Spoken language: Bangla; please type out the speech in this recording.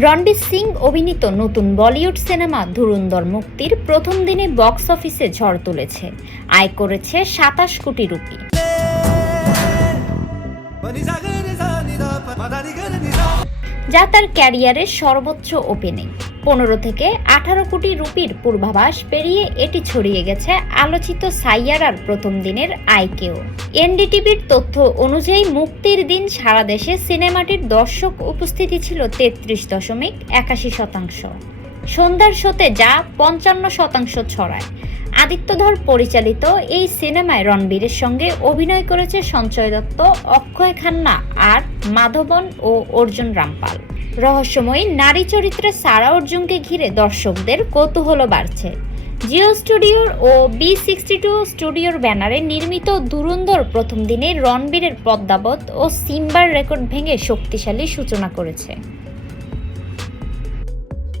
রণবীর সিং অভিনীত নতুন বলিউড সিনেমা ধুরন্ধর মুক্তির প্রথম দিনে বক্স অফিসে ঝড় তুলেছে। আয় করেছে ২৭ কোটি রুপি, যা তার ক্যারিয়ারের সর্বোচ্চ ওপেনিং। ১৫ থেকে ১৮ কোটি রুপির পূর্বাভাস পেরিয়ে এটি ছড়িয়ে গেছে আলোচিত সাইয়ারার প্রথম দিনের আয়কেও। এনডিটিভির তথ্য অনুযায়ী মুক্তির দিন সারা দেশে সিনেমাটির দর্শক উপস্থিতি ছিল ৩৩.৮১%। সন্ধ্যার শোতে যা ৫৫% ছড়ায়। আদিত্য ধর পরিচালিত এই সিনেমায় রণবীরের সঙ্গে অভিনয় করেছে সঞ্জয় দত্ত, অক্ষয় খান্না আর মাধবন ও অর্জুন রামপাল। রহস্যময়ী নারী চরিত্রে সারা অর্জুনকে ঘিরে দর্শকদের কৌতূহল বাড়ছে। জিও স্টুডিওর ও B62 স্টুডিওর ব্যানারে নির্মিত ধুরন্ধর প্রথম দিনে রণবীরের পদ্মাবত ও সিম্বার রেকর্ড ভেঙে শক্তিশালী সূচনা করেছে।